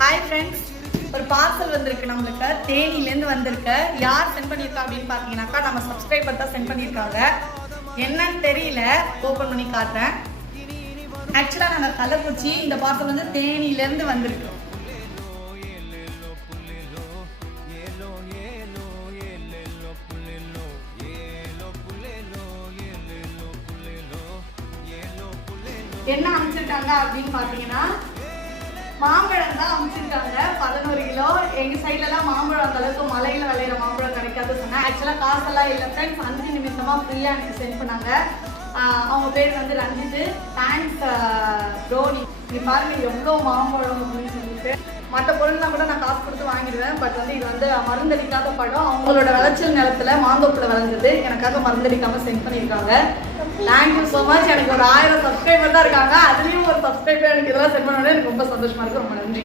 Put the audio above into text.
Hi friends, ஒரு parcel வந்திருக்கு நம்மளுக்கு. தேனியிலேருந்து வந்திருக்கு. யார் சென்ட் பண்ணியிருக்கா அப்படின்னு பார்த்தீங்கன்னாக்கா நம்ம சப்ஸ்கிரைபர் தான் சென்ட் பண்ணியிருக்காங்க. என்னன்னு தெரியல, ஓப்பன் பண்ணி காட்டுறேன். ஆக்சுவலாக நாங்கள் கள்ளக்குறிச்சி. இந்த பார்சல் வந்து தேனியிலேருந்து வந்திருக்கு. என்ன அமைச்சிருக்காங்க அப்படின்னு பார்த்தீங்கன்னா மாம்பழம் தான் அமைச்சிருக்காங்க. 11 கிலோ. எங்கள் சைட்லலாம் மாம்பழம் அந்த அளவுக்கு மலையில் விளையிற மாம்பழம் கிடைக்காது சொன்னேன். ஆக்சுவலாக காசெல்லாம் இல்லை ஃப்ரெண்ட்ஸ். அஞ்சு நிமிஷமாக ஃப்ரீயாக எனக்கு சென்ட் பண்ணாங்க. அவங்க பேர் வந்து ரஞ்சித்து. தேங்க்ஸ் ப்ரோனி. நீ பாருங்க எவ்வளோ மாம்பழம் அப்படின்னு சொல்லிட்டு. மற்ற பொருள்லாம் கூட நான் காசு கொடுத்து வாங்கிடுவேன். பட் வந்து இது வந்து மருந்தடிக்காத பழம். அவங்களோட விளைச்சல் நிலத்துல மாந்தோப்பில் விளைஞ்சது. எனக்காக மருந்தடிக்காமல் சென்ட் பண்ணியிருக்காங்க. Thank you so much. எனக்கு ஒரு 1000 சப்ஸ்கிரைபர் தான் இருக்காங்க. அதுலேயும் ஒரு சப்ஸ்கிரைபர் எனக்கு இதெல்லாம் சென்ட் பண்ணோட எனக்கு ரொம்ப சந்தோஷமா இருக்கு. ரொம்ப நன்றி.